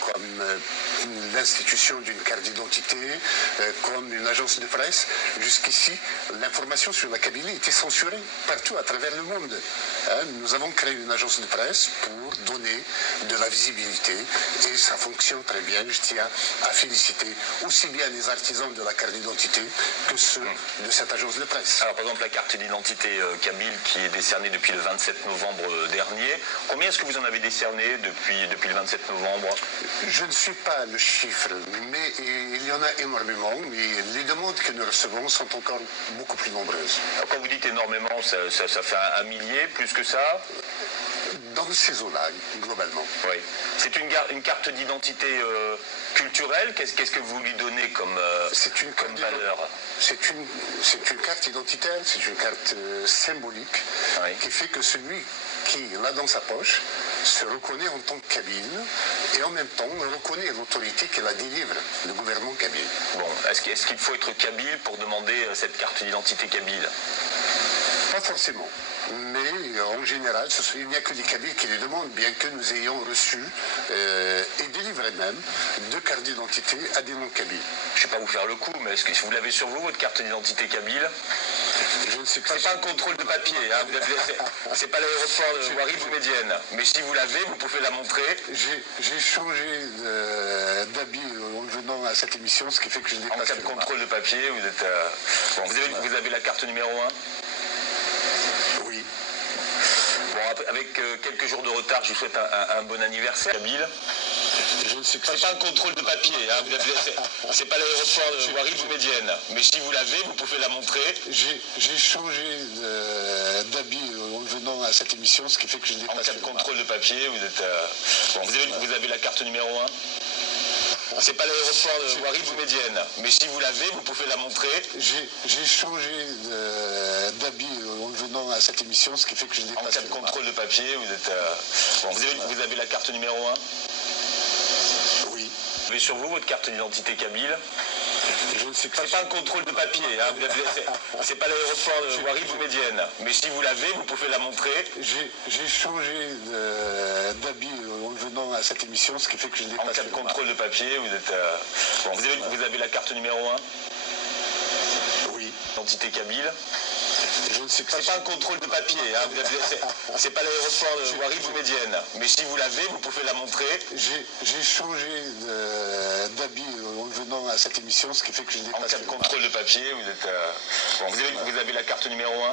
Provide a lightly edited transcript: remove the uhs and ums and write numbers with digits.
comme l'institution d'une carte d'identité, comme une agence de presse. Jusqu'ici, l'information sur la Kabylie était censurée partout à travers le monde. Nous avons créé une agence de presse pour donner de la visibilité et ça fonctionne très bien. Je tiens à féliciter aussi bien les artisans de la carte d'identité que ceux de cette agence de presse. Alors par exemple la carte d'identité kabyle qui est décernée depuis le 27 novembre dernier, combien est-ce que vous en avez décerné depuis le 27 novembre? Je ne suis pas le chiffre, mais il y en a énormément, mais les demandes que nous recevons sont encore beaucoup plus nombreuses. Alors, quand vous dites énormément, ça fait un millier, plus que ça? Dans ces eaux-là, globalement. Oui. C'est une carte d'identité culturelle. Qu'est-ce que vous lui donnez comme valeur? C'est une carte identitaire, c'est une carte symbolique qui fait que celui qui l'a dans sa poche se reconnaît en tant que kabyle et en même temps reconnaît l'autorité qui la délivre, le gouvernement kabyle. Bon, est-ce qu'il faut être kabyle pour demander cette carte d'identité kabyle? Pas forcément. Mais en général, il n'y a que les Kabyles qui les demandent, bien que nous ayons reçu et délivré même 2 cartes d'identité à des non-Kabyles. Je ne vais pas vous faire le coup, mais est-ce que vous l'avez sur vous, votre carte d'identité kabyle? Je ne sais pas. C'est pas un contrôle de papier, hein. C'est pas l'aéroport de Ouarib ou Médienne. Mais si vous l'avez, vous pouvez la montrer. J'ai changé d'habit en venant à cette émission, ce qui fait que je n'ai pas. En cas de contrôle de papier, vous êtes. Bon, vous avez la carte numéro 1? Oui. Bon, avec quelques jours de retard, je vous souhaite un bon anniversaire, kabyle. Je ne sais pas. C'est pas un contrôle de papier, hein. C'est pas l'aéroport de Ouarib ou Médienne. Mais si vous l'avez, vous pouvez la montrer. J'ai changé d'habit en venant à cette émission, ce qui fait que je n'ai pas. En cas de contrôle de papier, vous êtes. Bon, vous avez la carte numéro 1. C'est pas l'aéroport de Ouarib ou Médienne. Mais si vous l'avez, vous pouvez la montrer. J'ai changé d'habit en venant à cette émission, ce qui fait que je n'ai pas. En cas de contrôle de papier, vous êtes. Bon, vous avez la carte numéro 1. Oui. Vous avez sur vous votre carte d'identité kabyle. Je ne sais pas. C'est pas un contrôle de papier, hein. C'est pas l'aéroport de Ouarib ou Médienne. Mais si vous l'avez, vous pouvez la montrer. J'ai changé d'habit en venant à cette émission, ce qui fait que je n'ai pas. En cas de contrôle de papier, vous êtes. Bon, vous avez la carte numéro 1. Oui. Identité kabyle. Je ne sais pas. C'est pas un contrôle de papier, hein. C'est pas l'aéroport de Ouarib ou Médienne. Mais si vous l'avez, vous pouvez la montrer. J'ai changé d'habit en venant à cette émission, ce qui fait que je n'ai pas. En cas de contrôle de papier, vous êtes. Bon, vous avez la carte numéro 1.